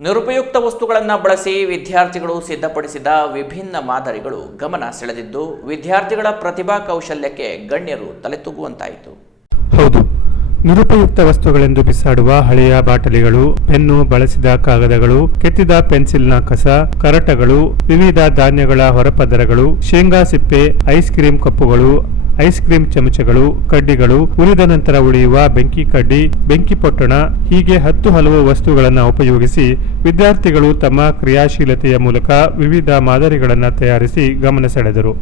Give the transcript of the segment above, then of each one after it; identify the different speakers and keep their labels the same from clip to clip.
Speaker 1: ನಿರುಪಯುಕ್ತ ವಸ್ತುಗಳನ್ನು ಬಳಸಿ ವಿದ್ಯಾರ್ಥಿಗಳು ಸಿದ್ಧಪಡಿಸಿದ ವಿಭಿನ್ನ ಮಾದರಿಗಳು ಗಮನ ಸೆಳೆದಿದ್ದು, ವಿದ್ಯಾರ್ಥಿಗಳ ಪ್ರತಿಭಾ ಕೌಶಲ್ಯಕ್ಕೆ ಗಣ್ಯರು ತಲೆತೂಗುವಂತಾಯಿತು.
Speaker 2: ಹೌದು. ನಿರುಪಯುಕ್ತ ವಸ್ತುಗಳೆಂದು ಬಿಸಾಡುವ ಹಳೆಯ ಬಾಟಲಿಗಳು, ಪೆನ್ನು, ಬಳಸಿದ ಕಾಗದಗಳು, ಕೆತ್ತಿದ ಪೆನ್ಸಿಲ್ನ ಕಸ, ಕರಟಗಳು, ವಿವಿಧ ಧಾನ್ಯಗಳ ಹೊರಪದರಗಳು, ಶೇಂಗಾ ಸಿಪ್ಪೆ, ಐಸ್ ಕ್ರೀಮ್ ಕಪ್ಪುಗಳು ಐಸ್ ಕ್ರೀಮ್ ಚಮಚಗಳು, ಕಡ್ಡಿಗಳು ಉರಿದ ನಂತರ ಉಳಿಯುವ ಬೆಂಕಿ ಕಡ್ಡಿ, ಬೆಂಕಿ ಪೊಟ್ಟಣ, ಹೀಗೆ ಹತ್ತು ಹಲವು ವಸ್ತುಗಳನ್ನು ಉಪಯೋಗಿಸಿ ವಿದ್ಯಾರ್ಥಿಗಳು ತಮ್ಮ ಕ್ರಿಯಾಶೀಲತೆಯ ಮೂಲಕ ವಿವಿಧ ಮಾದರಿಗಳನ್ನು ತಯಾರಿಸಿ ಗಮನ ಸೆಳೆದರು.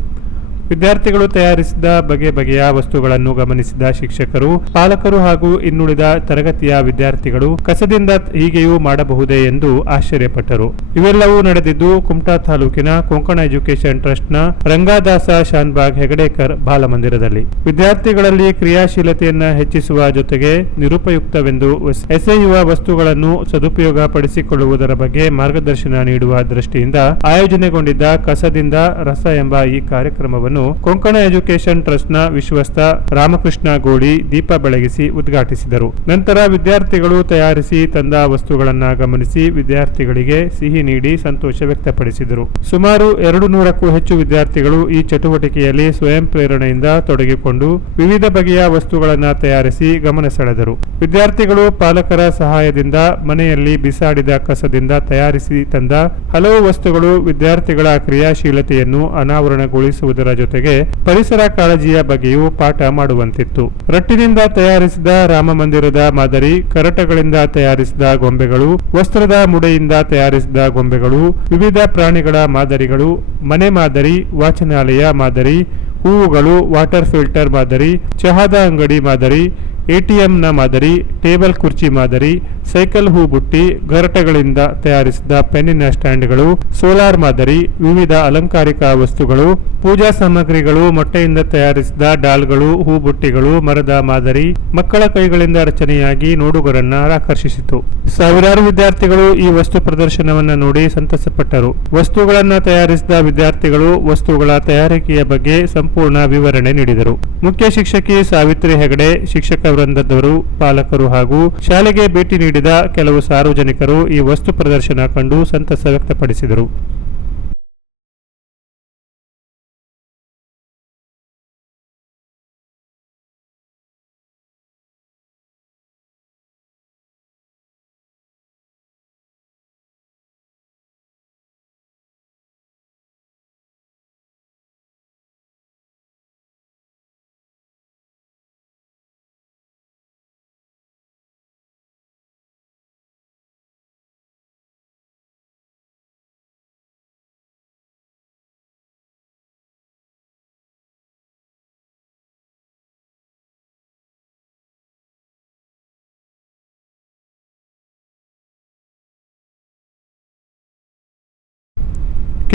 Speaker 2: ವಿದ್ಯಾರ್ಥಿಗಳು ತಯಾರಿಸಿದ ಬಗೆ ಬಗೆಯ ವಸ್ತುಗಳನ್ನು ಗಮನಿಸಿದ ಶಿಕ್ಷಕರು, ಪಾಲಕರು ಹಾಗೂ ಇನ್ನುಳಿದ ತರಗತಿಯ ವಿದ್ಯಾರ್ಥಿಗಳು ಕಸದಿಂದ ಹೀಗೆಯೂ ಮಾಡಬಹುದೇ ಎಂದು ಆಶ್ಚರ್ಯಪಟ್ಟರು. ಇವೆಲ್ಲವೂ ನಡೆದಿದ್ದು ಕುಮಟಾ ತಾಲೂಕಿನ ಕೊಂಕಣ ಎಜುಕೇಶನ್ ಟ್ರಸ್ಟ್ನ ರಂಗಾದಾಸ ಶಾನ್ಬಾಗ್ ಹೆಗಡೇಕರ್ ಬಾಲಮಂದಿರದಲ್ಲಿ. ವಿದ್ಯಾರ್ಥಿಗಳಲ್ಲಿ ಕ್ರಿಯಾಶೀಲತೆಯನ್ನ ಹೆಚ್ಚಿಸುವ ಜೊತೆಗೆ ನಿರುಪಯುಕ್ತವೆಂದು ಎಸೆಯುವ ವಸ್ತುಗಳನ್ನು ಸದುಪಯೋಗ ಪಡಿಸಿಕೊಳ್ಳುವುದರ ಬಗ್ಗೆ ಮಾರ್ಗದರ್ಶನ ನೀಡುವ ದೃಷ್ಟಿಯಿಂದ ಆಯೋಜನೆಗೊಂಡಿದ್ದ ಕಸದಿಂದ ರಸ ಎಂಬ ಈ ಕಾರ್ಯಕ್ರಮವನ್ನು ಕೊಂಕಣ ಎಜುಕೇಶನ್ ಟ್ರಸ್ಟ್ನ ವಿಶ್ವಸ್ಥ ರಾಮಕೃಷ್ಣ ಗೋಡಿ ದೀಪ ಬೆಳಗಿಸಿ ಉದ್ಘಾಟಿಸಿದರು. ನಂತರ ವಿದ್ಯಾರ್ಥಿಗಳು ತಯಾರಿಸಿ ತಂದ ವಸ್ತುಗಳನ್ನ ಗಮನಿಸಿ ವಿದ್ಯಾರ್ಥಿಗಳಿಗೆ ಸಿಹಿ ನೀಡಿ ಸಂತೋಷ ವ್ಯಕ್ತಪಡಿಸಿದರು. ಸುಮಾರು ಎರಡು ನೂರಕ್ಕೂ ಹೆಚ್ಚು ವಿದ್ಯಾರ್ಥಿಗಳು ಈ ಚಟುವಟಿಕೆಯಲ್ಲಿ ಸ್ವಯಂ ಪ್ರೇರಣೆಯಿಂದ ತೊಡಗಿಕೊಂಡು ವಿವಿಧ ಬಗೆಯ ವಸ್ತುಗಳನ್ನು ತಯಾರಿಸಿ ಗಮನ ಸೆಳೆದರು. ವಿದ್ಯಾರ್ಥಿಗಳು ಪಾಲಕರ ಸಹಾಯದಿಂದ ಮನೆಯಲ್ಲಿ ಬಿಸಾಡಿದ ಕಸದಿಂದ ತಯಾರಿಸಿ ತಂದ ಹಲವು ವಸ್ತುಗಳು ವಿದ್ಯಾರ್ಥಿಗಳ ಕ್ರಿಯಾಶೀಲತೆಯನ್ನು ಅನಾವರಣಗೊಳಿಸುವುದರ ಜೊತೆಗೆ ಪರಿಸರ ಕಾಳಜಿಯ ಬಗ್ಗೆಯೂ ಪಾಠ ಮಾಡುವಂತಿತ್ತು. ರಟ್ಟಿನಿಂದ ತಯಾರಿಸಿದ ರಾಮ ಮಂದಿರದ ಮಾದರಿ, ಕರಟಗಳಿಂದ ತಯಾರಿಸಿದ ಗೊಂಬೆಗಳು, ವಸ್ತ್ರದ ಮುಡೆಯಿಂದ ತಯಾರಿಸಿದ ಗೊಂಬೆಗಳು, ವಿವಿಧ ಪ್ರಾಣಿಗಳ ಮಾದರಿಗಳು, ಮನೆ ಮಾದರಿ, ವಾಚನಾಲಯ ಮಾದರಿ, ಹೂವುಗಳು, ವಾಟರ್ ಫಿಲ್ಟರ್ ಮಾದರಿ, ಚಹಾದ ಅಂಗಡಿ ಮಾದರಿ ಎಟಿಎಂನ ಮಾದರಿ, ಟೇಬಲ್ ಕುರ್ಚಿ ಮಾದರಿ, ಸೈಕಲ್ ಹೂ ಬುಟ್ಟಿ, ಗರಟೆಗಳಿಂದ ತಯಾರಿಸಿದ ಪೆನ್ನಿನ ಸ್ಟ್ಯಾಂಡ್ಗಳು, ಸೋಲಾರ್ ಮಾದರಿ, ವಿವಿಧ ಅಲಂಕಾರಿಕ ವಸ್ತುಗಳು, ಪೂಜಾ ಸಾಮಗ್ರಿಗಳು, ಮೊಟ್ಟೆಯಿಂದ ತಯಾರಿಸಿದ ಡಾಲ್ಗಳು, ಹೂ ಬುಟ್ಟಿಗಳು, ಮರದ ಮಾದರಿ, ಮಕ್ಕಳ ಕೈಗಳಿಂದ ರಚನೆಯಾಗಿ ನೋಡುಗರನ್ನ ಆಕರ್ಷಿಸಿತು. ಸಾವಿರಾರು ವಿದ್ಯಾರ್ಥಿಗಳು ಈ ವಸ್ತು ಪ್ರದರ್ಶನವನ್ನು ನೋಡಿ ಸಂತಸಪಟ್ಟರು. ವಸ್ತುಗಳನ್ನ ತಯಾರಿಸಿದ ವಿದ್ಯಾರ್ಥಿಗಳು ವಸ್ತುಗಳ ತಯಾರಿಕೆಯ ಬಗ್ಗೆ ಸಂಪೂರ್ಣ ವಿವರಣೆ ನೀಡಿದರು. ಮುಖ್ಯ ಶಿಕ್ಷಕಿ ಸಾವಿತ್ರಿ ಹೆಗಡೆ, ಶಿಕ್ಷಕ ವೃಂದದವರು ಪಾಲಕರು ಹಾಗೂ ಶಾಲೆಗೆ ಭೇಟಿ ನೀಡಿದ ಕೆಲವು ಸಾರ್ವಜನಿಕರು ಈ ವಸ್ತು ಪ್ರದರ್ಶನ ಕಂಡು ಸಂತಸ ವ್ಯಕ್ತಪಡಿಸಿದರು.